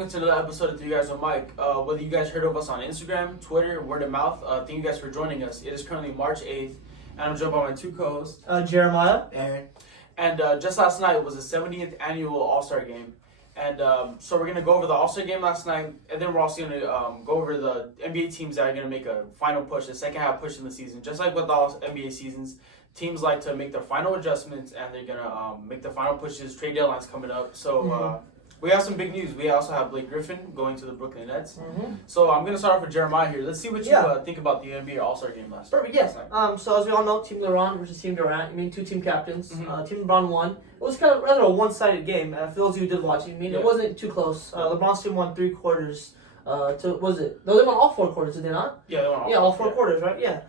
welcome to another episode of 3Guys1Mic. Whether you guys heard of us on Instagram, Twitter, word of mouth, thank you guys for joining us. It is currently March 8th, and I'm joined by my two co-hosts, Jeremiah, Aaron. And just last night was the 70th annual All-Star Game. And so we're going to go over the All-Star Game last night, and then we're also going to go over the NBA teams that are going to make a final push, the second half push in the season. Just like with all NBA seasons, teams like to make their final adjustments, and they're going to make the final pushes. Trade deadline's coming up. So we have some big news. We also have Blake Griffin going to the Brooklyn Nets. So I'm going to start off with Jeremiah here. Let's see what you think about the NBA All-Star Game last night. Perfect, yes. So as we all know, Team LeBron versus Team Durant. I mean, two team captains. Team LeBron won. It was kind of rather a one-sided game. For those of you who did watch, I mean, it wasn't too close. LeBron's team won 3 quarters. Was it? No, they won all 4 quarters, did they not? Yeah, they won all 4 quarters, right? Yeah.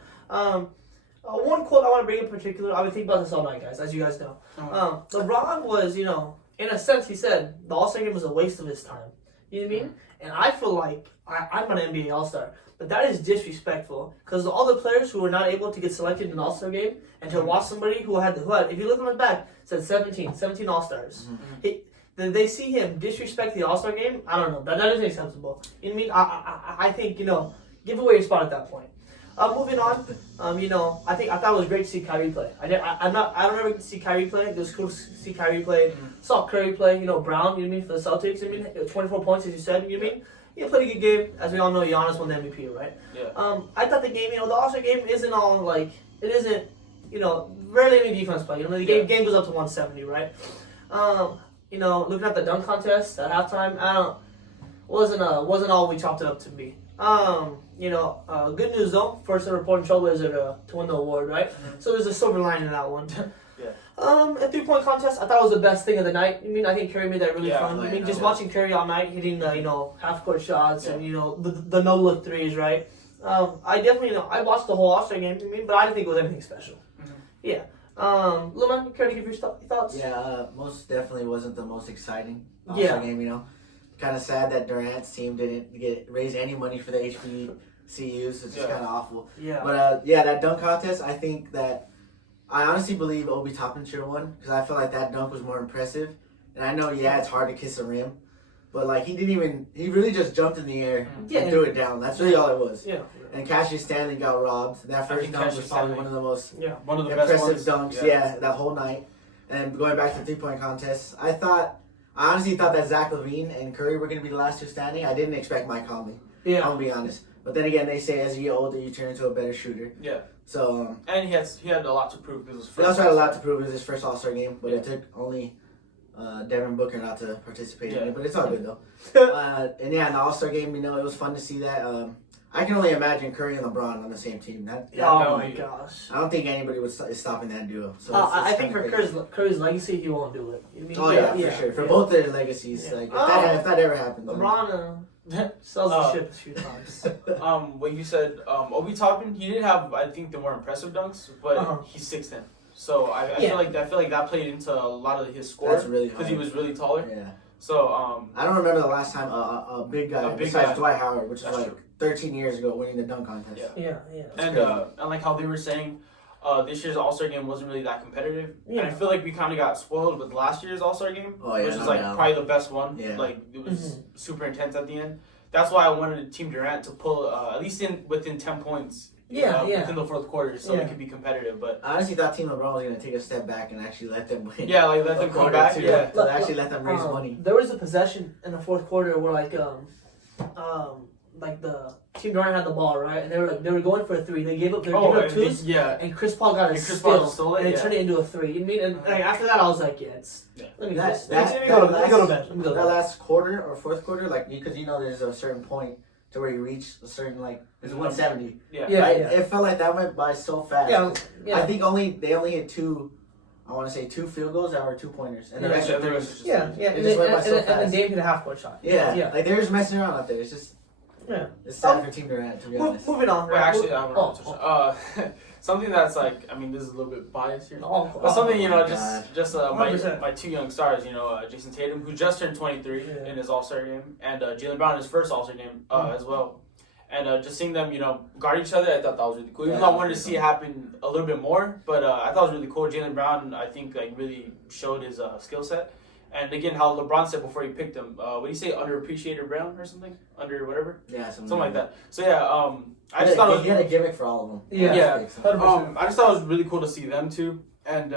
One quote I want to bring in particular, I've been thinking about this all night, guys, as you guys know. LeBron was, in a sense, he said the All-Star Game was a waste of his time. You know what I mean? And I feel like I'm an NBA All-Star, but that is disrespectful because all the players who were not able to get selected in an All-Star Game and to watch somebody who had, if you look on the back, said 17 All-Stars. Then they see him disrespect the All-Star Game. I don't know. That isn't acceptable. You know what I mean? I think, give away your spot at that point. Moving on, I thought it was great to see Kyrie play. I don't ever get to see Kyrie play. It was cool to see Kyrie play. Saw Curry play. Brown. You know what I mean, for the Celtics. 24 points as you said. You know what I mean? He played a good game. As we all know, Giannis won the MVP, right? Yeah. I thought the game, the All-Star game isn't all like it isn't. Rarely any defense play. The game goes up to 170, right? Looking at the dunk contest at halftime, wasn't all we chopped it up to be. Good news though. First ever Portland Trailblazer to win the award, right? So there's a silver lining in that one. A 3-point contest, I thought it was the best thing of the night. I think Curry made that really fun. Just watching Curry all night hitting the half court shots and the no look threes, right? I definitely I watched the whole All-Star game. But I didn't think it was anything special. Yeah. Luman, you care to give your thoughts? Yeah, most definitely wasn't the most exciting All-Star game. Kind of sad that Durant's team didn't raise any money for the HBCUs, so it's just kind of awful. Yeah. But that dunk contest, I think that I honestly believe Obi Toppin should have won because I feel like that dunk was more impressive. And I know, it's hard to kiss a rim, but he really just jumped in the air and threw it down. That's really all it was. Yeah. And Cassius Stanley got robbed. That first dunk was probably one of the most impressive dunks, that whole night. And going back to the 3-point contest, I honestly thought that Zach LaVine and Curry were going to be the last 2 standing. I didn't expect Mike Conley. Yeah. I'm going to be honest. But then again, they say as you get older, you turn into a better shooter. Yeah. So. And he had a lot to prove because he also had a lot to prove. It was his first All-Star game, but it took only Devin Booker not to participate in it. But it's all good though. In the All-Star game, it was fun to see that. I can only imagine Curry and LeBron on the same team. Oh my gosh! I don't think anybody is stopping that duo. So I think for Curry's legacy, he won't do it. For sure. For both their legacies, if that ever happens, LeBron sells the ship a few times. What you said, Obi Toppin, he did have I think the more impressive dunks, but he's 6'10". So I feel like that played into a lot of his score because he was really taller. Yeah. So I don't remember the last time a big guy besides Dwight Howard, which is 13 years ago, winning the dunk contest. Yeah. And like how they were saying, this year's All-Star game wasn't really that competitive. Yeah. And I feel like we kind of got spoiled with last year's All-Star game, which is probably the best one. Yeah. It was super intense at the end. That's why I wanted Team Durant to pull at least within 10 points. Within the 4th quarter, so it could be competitive. But I honestly thought Team LeBron was going to take a step back and actually let them win. Yeah, let them come back. To actually let them raise money. There was a possession in the 4th quarter where the Team Durant had the ball, right, and they were going for a 3. They gave up 2s, and Chris Paul got a steal, and it turned it into a 3. You know what I mean? And after that, I was like, let me go to bed. That last quarter or 4th quarter, because there's a certain point to where you reach a certain it's 170. It felt like that went by so fast. I think they only hit 2. I want to say 2 field goals that were 2-pointers, and the rest of threes. It just went by so fast. And then Dame hit a half-court shot. They're just messing around out there. It's just. Yeah. It's sad for Team Durant, to be honest. Moving on. Wait, actually, I want to touch something that's this is a little bit biased here. But something, my 2 young stars, Jason Tatum, who just turned 23 in his All-Star game, and Jaylen Brown in his first All-Star game as well. And just seeing them, guard each other, I thought that was really cool. Even though I wanted to see it happen a little bit more, but I thought it was really cool. Jaylen Brown, I think, really showed his skill set. And again, how LeBron said before he picked him, what do you say, underappreciated Brown or something? Under whatever? Yeah, something like that. So yeah, I just thought he had a gimmick for all of them. Yeah. I just thought it was really cool to see them too. And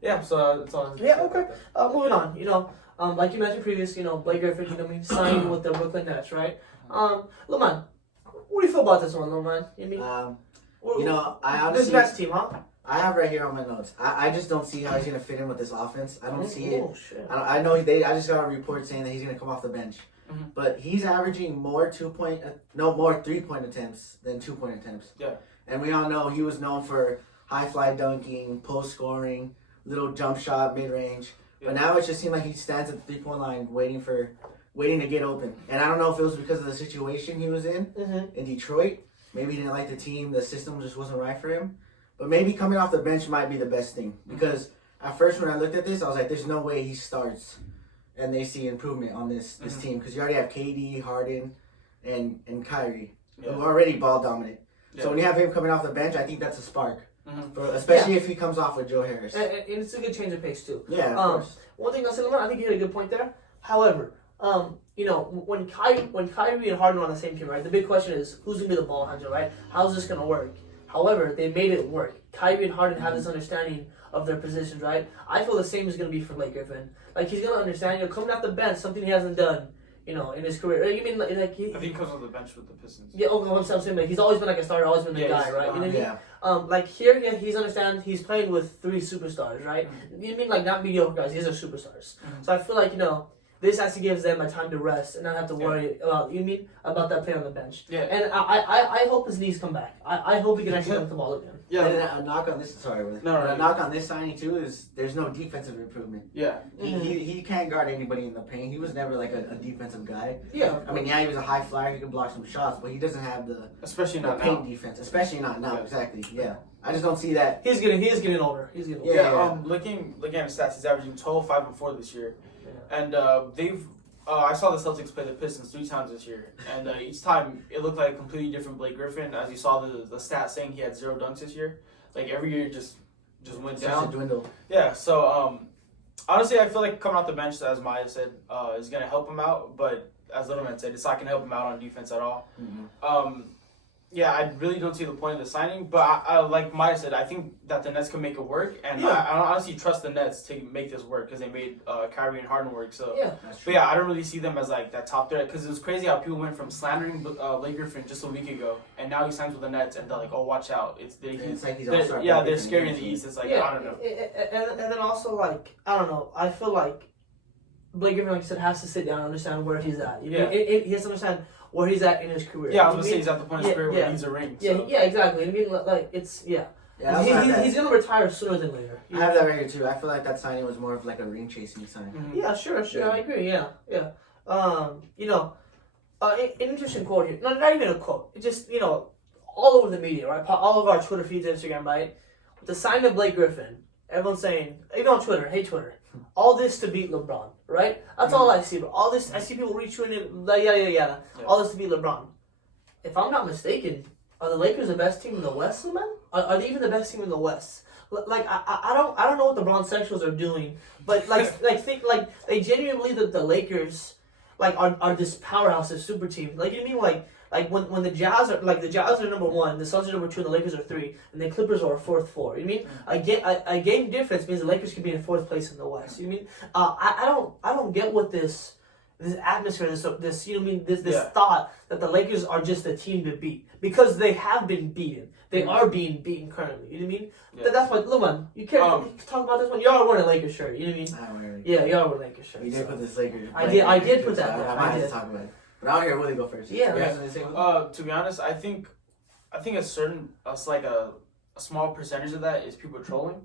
yeah, so that's all. Yeah, okay. Moving on, like you mentioned previously, Blake Griffin, signed with the Brooklyn Nets, right? Loman, what do you feel about this one, Loman? I honestly, this Nets team, huh? I have right here on my notes. I just don't see how he's gonna fit in with this offense. I don't see it. Shit. I know I just got a report saying that he's gonna come off the bench, but he's averaging more 3-point attempts than 2-point attempts. Yeah. And we all know he was known for high fly dunking, post scoring, little jump shot, mid range. Yeah. But now it just seems like he stands at the 3-point line waiting to get open. And I don't know if it was because of the situation he was in Detroit. Maybe he didn't like the team. The system just wasn't right for him. But maybe coming off the bench might be the best thing. Because at first when I looked at this, I was like, there's no way he starts and they see improvement on this team. Because you already have KD, Harden, and Kyrie, who are already ball dominant. Yeah. So when you have him coming off the bench, I think that's a spark. Especially if he comes off with Joe Harris. And it's a good change of pace too. Yeah, of course. One thing I'll say, I think you had a good point there. However, when Kyrie and Harden are on the same team, right, the big question is who's going to be the ball handler, right? How's this going to work? However, they made it work. Kyrie and Harden have this understanding of their positions, right? I feel the same is going to be for Blake Griffin. Like, he's going to understand, coming off the bench, something he hasn't done, in his career. You mean, I think he comes off the bench with the Pistons. Yeah, I'm saying, like, he's always been like a starter, always been the guy, right? You know what I mean? Like, here, he's understand he's playing with 3 superstars, right? You mean, like, not mediocre guys, these are superstars. So I feel like, this actually gives them a time to rest and not have to worry about that play on the bench. Yeah. And I hope his knees come back. I hope he can actually dunk the ball again. Yeah. And a knock on this. Sorry, a knock on this signing too is there's no defensive improvement. Yeah. He can't guard anybody in the paint. He was never like a defensive guy. Yeah. I mean, he was a high flyer. He can block some shots, but he doesn't have the paint defense. Especially not now. Yeah. Exactly. Yeah. I just don't see that. He is getting older. Yeah. Looking at his stats, he's averaging 12, 5, and 4 this year. And I saw the Celtics play the Pistons 3 times this year, and each time it looked like a completely different Blake Griffin. As you saw the stat saying he had 0 dunks this year, like every year just went down. Dwindle. Yeah. So honestly, I feel like coming off the bench, as Maya said, is gonna help him out. But as Littleman said, it's not gonna help him out on defense at all. Yeah, I really don't see the point of the signing, but I like Maya said, I think that the Nets can make it work, and I don't honestly trust the Nets to make this work because they made Kyrie and Harden work. So, but yeah, I don't really see them as like that top threat because it was crazy how people went from slandering Blake Griffin just a week ago, and now he signs with the Nets, and they're like, oh, watch out, it's like he's they're scary in the East. It's like I don't know. And then also like I don't know, I feel like Blake Griffin, like I said, has to sit down and understand where he's at. He has to understand where he's at in his career. Yeah, I was gonna say he's at the point of his career where he needs a ring. So. Yeah, exactly. I mean, like it's he's gonna retire sooner than later. I have that right here too. I feel like that signing was more of like a ring chasing sign. Yeah, sure. I agree. Yeah. An interesting quote here. No, not even a quote. It's just all over the media, right? All of our Twitter feeds, Instagram, right? With the sign of Blake Griffin, everyone's saying, even on Twitter, hey Twitter, all this to beat LeBron, right? That's all I see. But all this, I see people retweeting it, like, yeah. All this to beat LeBron. If I'm not mistaken, are the Lakers the best team in the West, man? Are they even the best team in the West? Like I don't know what the Bron Sexuals are doing, but think they genuinely believe that the Lakers are this powerhouse, this super team. Like you mean like when the Jazz are number 1, the Suns are number 2, and the Lakers are 3, and the Clippers are 4th, 4. You mean a game difference means the Lakers could be in 4th place in the West. You mean I don't get what this atmosphere, this thought that the Lakers are just a team to beat because they have been beaten. They are being beaten currently. You know what I mean? Yeah. That's why, Luman, you can't talk about this one. You are wearing a Lakers shirt. You know what I mean? Yeah, you are wearing a Lakers shirt. You did put this Lakers. I did put that. I did talk about it. But I'll hear Willie go first. Yeah. To be honest, I think a small percentage of that is people trolling.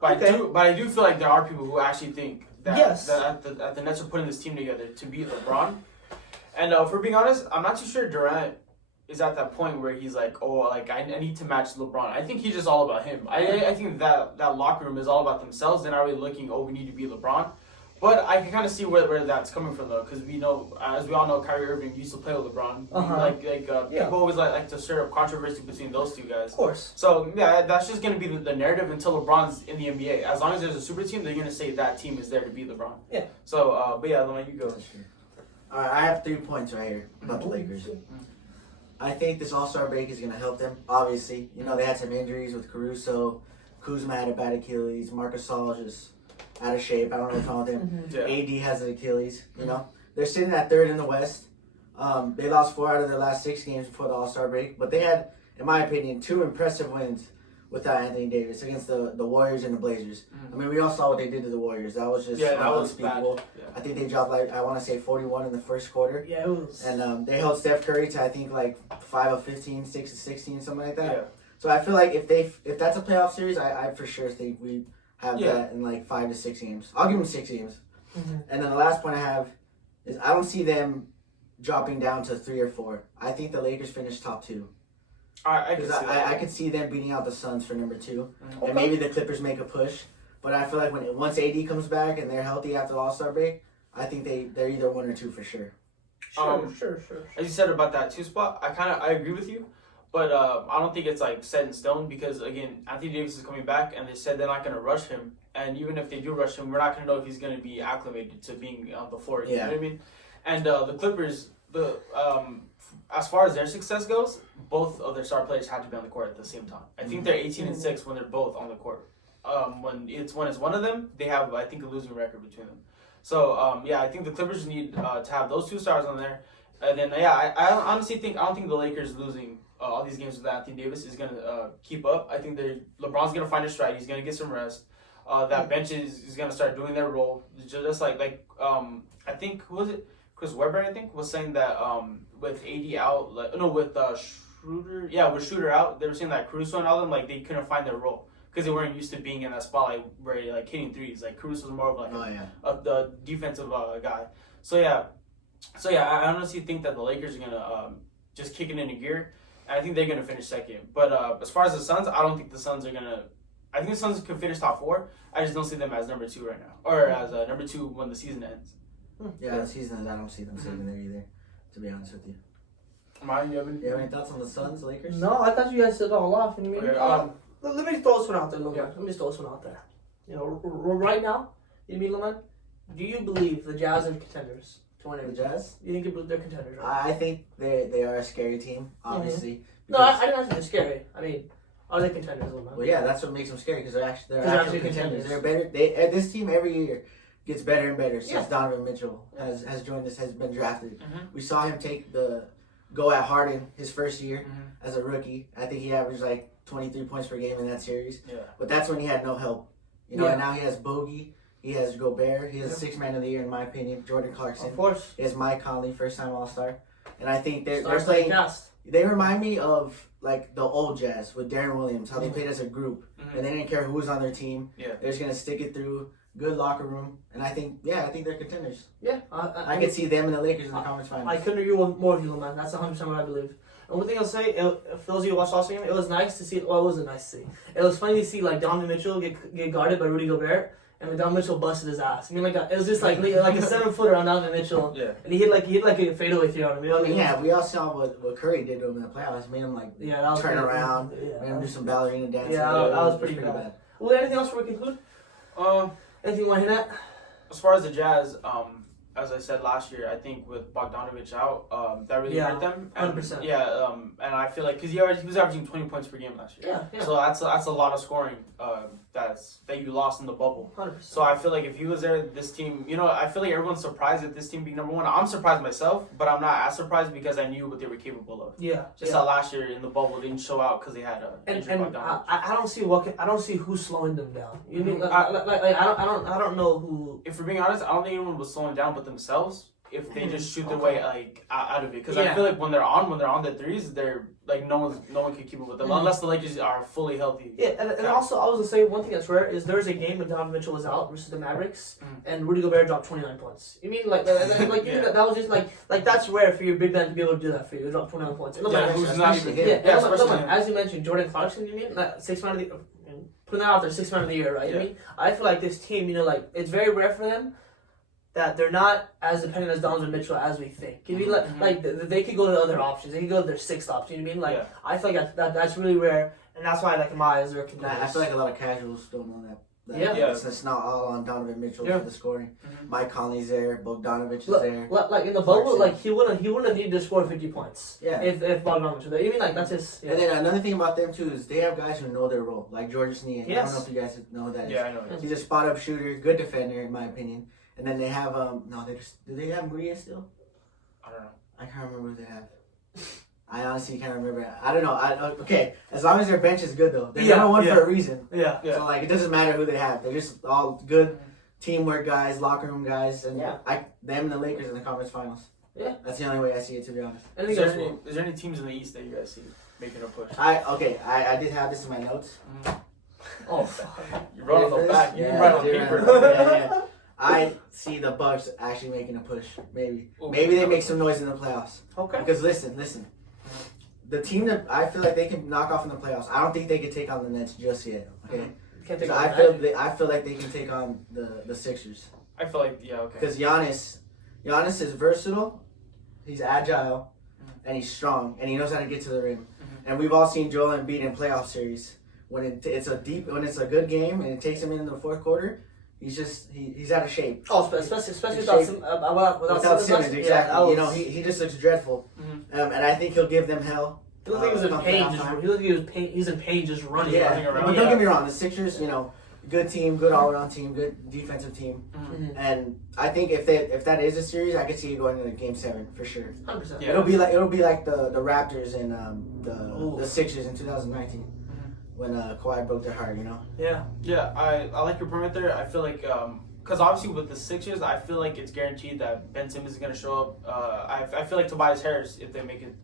But I do feel like there are people who actually think that the Nets are putting this team together to beat LeBron. And if we're being honest, I'm not too sure Durant is at that point where he's like, I need to match LeBron. I think he's just all about him. I think that locker room is all about themselves. They're not really looking, we need to beat LeBron. But I can kind of see where that's coming from though, because we know, as we all know, Kyrie Irving used to play with LeBron. People always like to stir up controversy between those two guys. Of course. So yeah, that's just gonna be the narrative until LeBron's in the NBA. As long as there's a super team, they're gonna say that team is there to beat LeBron. Yeah. So, but yeah, Lamar, you go. All right, I have 3 points right here about the Lakers. I think this All-Star break is gonna help them. Obviously, they had some injuries with Caruso. Kuzma had a bad Achilles. Marc Gasol just out of shape. I don't know what's wrong with him. Yeah. AD has an Achilles. They're sitting at third in the West. They lost 4 out of their last 6 games before the All-Star break, but they had, in my opinion, 2 impressive wins without Anthony Davis against the Warriors and the Blazers. I mean, we all saw what they did to the Warriors. That was just unspeakable. Yeah. I think they dropped I want to say 41 in the first quarter. Yeah, it was. And they held Steph Curry to I think 5 of 15, 6 of 16, something like that. Yeah. So I feel like if that's a playoff series, I for sure think we have that in 5 to 6 games. I'll give them 6 games. And then the last point I have is I don't see them dropping down to 3 or 4. I think the Lakers finish top 2. I could see them beating out the Suns for number 2, and maybe the Clippers make a push. But I feel like once AD comes back and they're healthy after the All-Star break, I think they're either 1 or 2 for sure. Sure. As you said about that 2 spot, I agree with you, but I don't think it's set in stone because again, Anthony Davis is coming back, and they said they're not going to rush him. And even if they do rush him, we're not going to know if he's going to be acclimated to being on the floor. You know what I mean? And the Clippers, as far as their success goes, both of their star players have to be on the court at the same time. I think they're 18-6 when they're both on the court. When it's one of them, they have I think a losing record between them. So I think the Clippers need to have those 2 stars on there. And then I honestly think I don't think the Lakers losing all these games with Anthony Davis is gonna keep up. I think LeBron's gonna find his stride. He's gonna get some rest. That bench is gonna start doing their role. Just I think who was it? Chris Webber I think was saying that with AD out with Schroeder with Schroeder out, they were saying that Caruso and all them they couldn't find their role because they weren't used to being in that spotlight where hitting threes. Caruso's more of the defensive guy. So I honestly think that the Lakers are gonna just kick it into gear, and I think they're gonna finish second. But as far as the Suns, I don't think the Suns are gonna. I think the Suns could finish top 4. I just don't see them as number 2 right now, or as number 2 when the season ends. Yeah, the season ends. I don't see them saving there either. To be honest with you. Mine, you have any thoughts on the Suns, Lakers? No, I thought you guys said it all off. You know what I mean? Let me throw this one out there, Loman. Let me throw this one out there. Right now, you mean Loman? Do you believe the Jazz are contenders to win everything? The Jazz? You think they're contenders? Right? I think they are a scary team, obviously. No, I didn't ask you they're scary. I mean, are they contenders, Loman? Well, yeah, that's what makes them scary because they're actually contenders. They're better. This team every year gets better and better since Donovan Mitchell has joined us, has been drafted. We saw him go at Harden his first year as a rookie. I think he averaged 23 points per game in that series. Yeah. But that's when he had no help. And now he has Bogey, he has Gobert, he has 6th man of the year in my opinion, Jordan Clarkson. Of course. He has Mike Conley, first time All-Star. And I think they're playing. They remind me of the old Jazz with Darren Williams, how they played as a group. And they didn't care who was on their team. Yeah. They're just gonna stick it through. Good locker room, and I think they're contenders. Yeah, I could see them and the Lakers in the conference finals. I couldn't agree more with you, man. That's 100% what I believe. And one thing I'll say, for those of you who watched the All-Star game, it was nice to see. Well, it wasn't nice to see. It was funny to see Donovan Mitchell get guarded by Rudy Gobert, and Donovan Mitchell busted his ass. I mean, it was just like a 7-footer on Donovan Mitchell. Yeah. And he hit a fadeaway three on him. You know what I mean? Yeah, we all saw what Curry did to him in the playoffs. Made him turn around, made him do some ballerina dancing. Yeah, that was pretty bad. Well, anything else before we conclude? Anything you want to hit at? As far as the Jazz, as I said last year, I think with Bogdanovich out, that really hurt them. 100%. Yeah, and I feel because he was averaging 20 points per game last year. Yeah. So that's a lot of scoring that you lost in the bubble. 100%. So I feel if he was there, this team, I feel everyone's surprised at this team being number 1. I'm surprised myself, but I'm not as surprised because I knew what they were capable of. Yeah. Just how last year in the bubble they didn't show out because they had I don't see who's slowing them down. You mean I don't know who. If we're being honest, I don't think anyone was slowing down but themselves. If they just shoot their way out of it, because I feel when they're on their threes, they're no one can keep up with them unless the Lakers are fully healthy. Yeah, and also I was gonna say one thing that's rare is there was a game when Donovan Mitchell was out versus the Mavericks, and Rudy Gobert dropped 29 points. You mean that was just that's rare for your big man to be able to do that for you. Drop 29 points. As you mentioned, Jordan Clarkson. You mean 6th man of the putting that out there, 6th man of the year, right? Yeah. I mean, I feel this team, it's very rare for them. that they're not as dependent as Donovan Mitchell as we think. You mean like they could go to other options. They could go to their sixth option. You know what I mean? Like I feel like that's really rare, and that's why like in my eyes they're contenders. I feel like a lot of casuals don't know that. It's not all on Donovan Mitchell for the scoring. Mike Conley's there, Bogdanovich is there. Like in the bubble, like he wouldn't have needed to score 50 points. Yeah. If Bogdanovich was there, you mean like that's just. And then another thing about them too is they have guys who know their role, like George Sneed. Yes. I don't know if you guys know that. Yeah, I know. He's a spot up shooter, good defender in my opinion. And then they have do they have Maria still? I don't know. I can't remember who they have. I honestly can't remember. I don't know. Okay, as long as their bench is good though, they're number one for a reason. Yeah. So like, it doesn't matter who they have. They're just all good teamwork guys, locker room guys, and them and the Lakers in the conference finals. Yeah, that's the only way I see it, to be honest. Is there any teams in the East that you guys see making a push? I did have this in my notes. Oh, fuck. You wrote on the back. You didn't write on paper. Yeah. I see the Bucks actually making a push. Maybe they make some noise in the playoffs. Okay. Because listen. The team that I feel like they can knock off in the playoffs, I don't think they can take on the Nets just yet. Okay. I feel like they can take on the Sixers. I feel like okay. Because Giannis is versatile, he's agile, and he's strong, and he knows how to get to the rim. And we've all seen Joel Embiid in playoff series when it's a good game and it takes him in the fourth quarter. He's out of shape. Oh, especially without Simmons, exactly. He just looks dreadful, and I think he'll give them hell. He looked like he was in pain. He was in pain just running around. But don't get me wrong, the Sixers, good team, good all around team, good defensive team, and I think if that is a series, I could see it going into Game 7 for sure. 100%. Yeah. It'll be like the Raptors and the Sixers in 2019. When Kawhi broke their heart, Yeah. Yeah, I like your point there. I feel like, because obviously with the Sixers, I feel like it's guaranteed that Ben Simmons is going to show up. I feel like Tobias Harris, if they make it,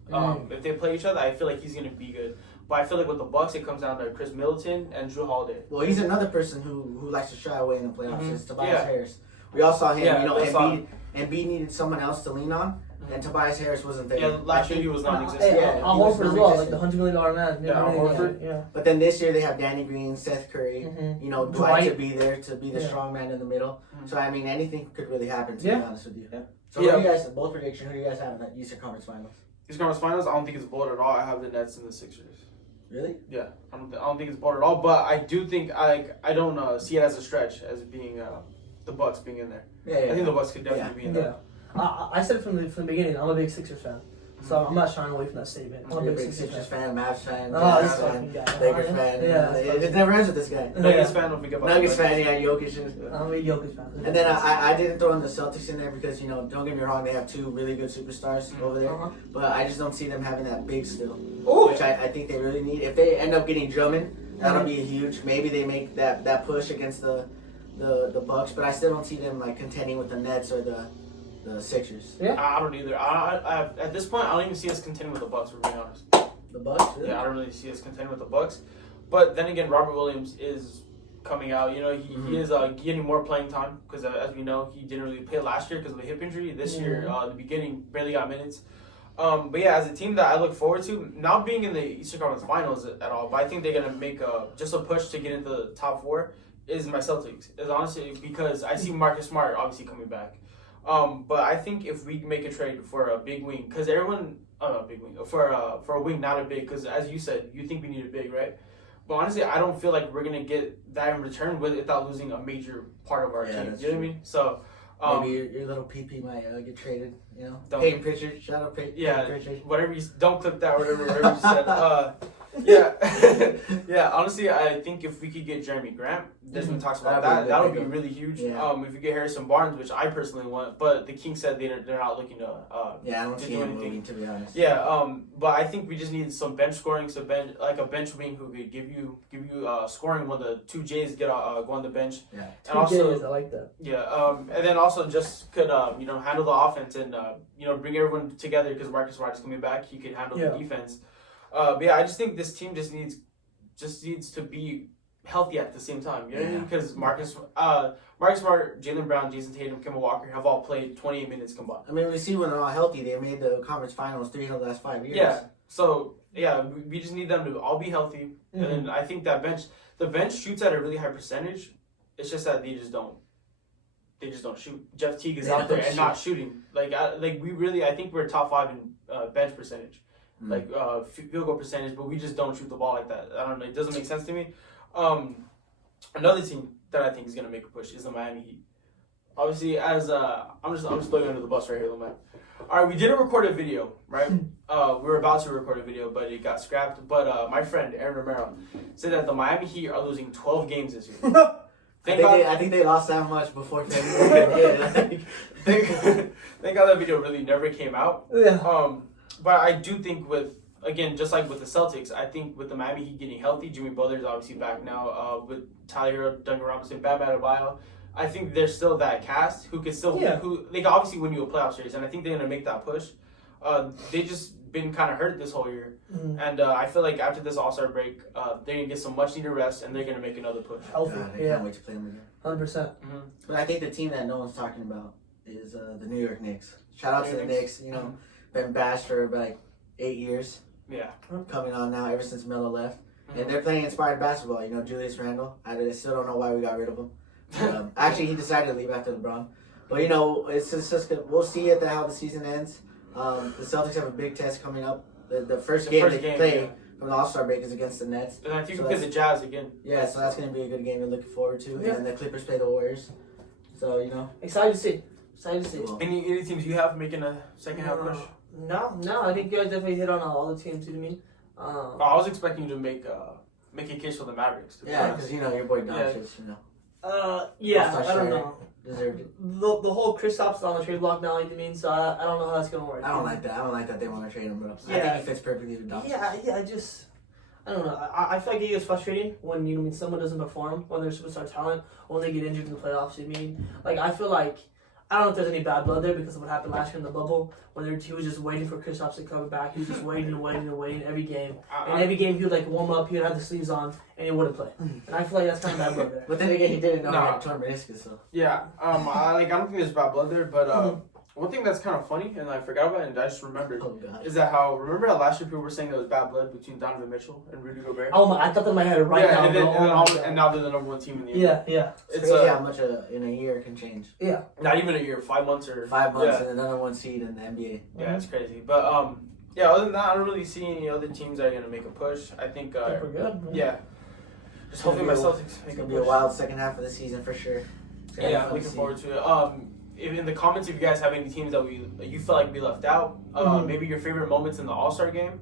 if they play each other, I feel like he's going to be good. But I feel like with the Bucks, it comes down to Chris Middleton and Drew Holiday. Well, he's another person who likes to shy away in the playoffs. It's Tobias Harris. We all saw him. Embiid needed someone else to lean on. And Tobias Harris wasn't there. Yeah, last year he was non-existent. Al Horford as well, like the $100 million man. Yeah, Al Horford. Yeah. But then this year they have Danny Green, Seth Curry, Dwight to be there to be the strong man in the middle. So I mean, anything could really happen. To be honest with you. Yeah. So who do you guys? Bold prediction. Who do you guys have in the Eastern Conference Finals? Eastern Conference Finals. I don't think it's bold at all. I have the Nets and the Sixers. Really? Yeah, I don't think it's bold at all. But I do think I don't see it as a stretch as being the Bucks being in there. Yeah. I think the Bucks could definitely be in there. Yeah. I said from the beginning, I'm a big Sixers fan, so I'm not shying away from that statement. I'm a big Sixers fan, Mavs fan, this fucking guy, Lakers fan. Yeah, it never ends with this guy. Nuggets fan, don't forget about Nuggets fan. Yeah, Jokic. I'm a Jokic fan. And then I didn't throw in the Celtics in there because don't get me wrong, they have two really good superstars over there, but I just don't see them having that big still, which I think they really need. If they end up getting Drummond, that'll be huge. Maybe they make that push against the Bucks, but I still don't see them like contending with the Nets or the Sixers. Yeah, I don't either. I at this point, I don't even see us contending with the Bucks. For being honest, the Bucks. Really? Yeah, I don't really see us contending with the Bucks. But then again, Robert Williams is coming out. He is getting more playing time because as we know, he didn't really play last year because of a hip injury. This year, the beginning, barely got minutes. But yeah, as a team that I look forward to, not being in the Eastern Conference Finals at all, but I think they're gonna make just a push to get into the top 4. Is my Celtics. Is honestly because I see Marcus Smart obviously coming back. But I think if we make a trade for a big wing, because everyone, big wing, for a wing, not a big, because as you said, you think we need a big, right? But honestly, I don't feel like we're gonna get that in return without losing a major part of our team. You know what I mean? So maybe your little PP might get traded. Peyton Pritchard, shout out Peyton. Yeah, Pritchard. Whatever you don't clip that, whatever you said. Yeah. Honestly, I think if we could get Jeremy Grant, there's been talks about that would be really huge. Yeah. If we get Harrison Barnes, which I personally want, but the Kings said they're not looking to. I don't see him moving, to be honest. Yeah. But I think we just need some bench scoring, like a bench wing who could give you scoring when the 2 J's go on the bench. Yeah. And also, J's, I like that. Yeah. And then also just could handle the offense and bring everyone together because Marcus Smart is coming back. He could handle the defense. But yeah, I just think this team just needs to be healthy at the same time. You know what I mean? Because Marcus Smart, Jaylen Brown, Jason Tatum, Kemba Walker have all played 28 minutes combined. I mean, we see when they're all healthy, they made the conference finals 3 of the last 5 years. Yeah. So yeah, we just need them to all be healthy, and I think that the bench shoots at a really high percentage. It's just that they just don't they just don't shoot. Jeff Teague is out there and not shooting. I think we're top 5 in bench percentage, field goal percentage, but we just don't shoot the ball like that. I don't know. It doesn't make sense to me. Another team that I think is gonna make a push is the Miami Heat. Obviously, I'm just throwing you under the bus right here, man. All right, we didn't record a video, right? We were about to record a video, but it got scrapped. But my friend Aaron Romero said that the Miami Heat are losing 12 games this year. I think they lost that much before February. Thank God that video really never came out. Yeah. But I do think just like with the Celtics, I think with the Miami Heat getting healthy, Jimmy Butler's obviously back now. With Tyler Hero, Duncan Robinson, Bam Adebayo, I think there's still that cast who can still who they can obviously win you a playoff series, and I think they're gonna make that push. They just been kind of hurt this whole year, and I feel like after this All-Star break, they're gonna get some much needed rest, and they're gonna make another push. Healthy, I can't wait to play them again. 100%. But I think the team that no one's talking about is the New York Knicks. Shout out to the Knicks. You know, been bashed for like 8 years. Yeah, coming on now ever since Melo left, and they're playing inspired basketball. You know, Julius Randle. I still don't know why we got rid of him. Actually, he decided to leave after LeBron. But you know, it's just good. We'll see how the season ends. The Celtics have a big test coming up. The first game they play from the All-Star break is against the Nets. And I think we play the Jazz again. Yeah, so that's going to be a good game to look forward to. Yeah. And the Clippers play the Warriors. So, you know. Excited to see. Well, any teams you have making a second half push? No. I think you guys definitely hit on all the teams. You know what I mean? I was expecting you to make a case for the Mavericks. Yeah, because you know your boy Doncic. You know. I don't know. Deserved it. The whole Kristaps on the trade block now. You know what I mean? So I don't know how that's gonna work. I don't like that. I don't like that they want to trade him, bro. Yeah. I think he fits perfectly with Doncic. I don't know. I feel like it gets frustrating when someone doesn't perform, when they're superstar talent, or when they get injured in the playoffs. You know what I mean? Like I feel like I don't know if there's any bad blood there because of what happened last year in the bubble, when he was just waiting for Kristaps to come back. He was just waiting every game. And every game he would warm up, he would have the sleeves on, and he wouldn't play. And I feel like that's kind of bad blood there. But then again, he didn't know he had torn meniscus, so. Yeah, I don't think there's bad blood there, but one thing that's kind of funny, and I forgot about it, and I just remembered, is that remember how last year people were saying there was bad blood between Donovan Mitchell and Rudy Gobert? Oh my, I thought that in my head right now. And now they're the number 1 team in the NBA. Yeah. It's crazy how much in a year can change. Yeah. Not even a year, 5 months or... 5 months and another 1 seed in the NBA. Yeah, it's crazy. But, other than that, I don't really see any other teams that are going to make a push. I think we're good. Man. Yeah. Just hopefully my Celtics make a push. It's going to be a wild second half of the season for sure. Yeah, looking forward to it. In the comments, if you guys have any teams that you feel like we left out, maybe your favorite moments in the All-Star game,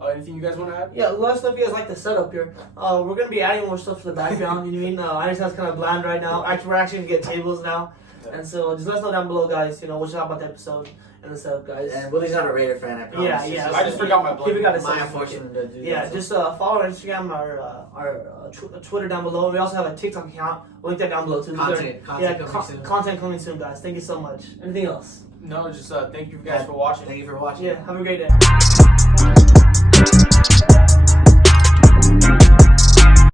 anything you guys want to add? Yeah, let us know if you guys like the setup here. We're going to be adding more stuff to the background, you know what I mean? I understand it's kind of bland right now. Actually, we're actually going to get tables now. Yeah. And so just let us know down below, guys, what you thought about the episode and the setup, guys. And Willie's not a Raider fan, I promise. Yeah. I just forgot my blanket. My unfortunate to do that. Just follow our Instagram, our Twitter down below. We also have a TikTok account. We'll link that down below too. Content coming soon, guys. Thank you so much. Anything else? No, just thank you guys for watching. Thank you for watching. Yeah, have a great day.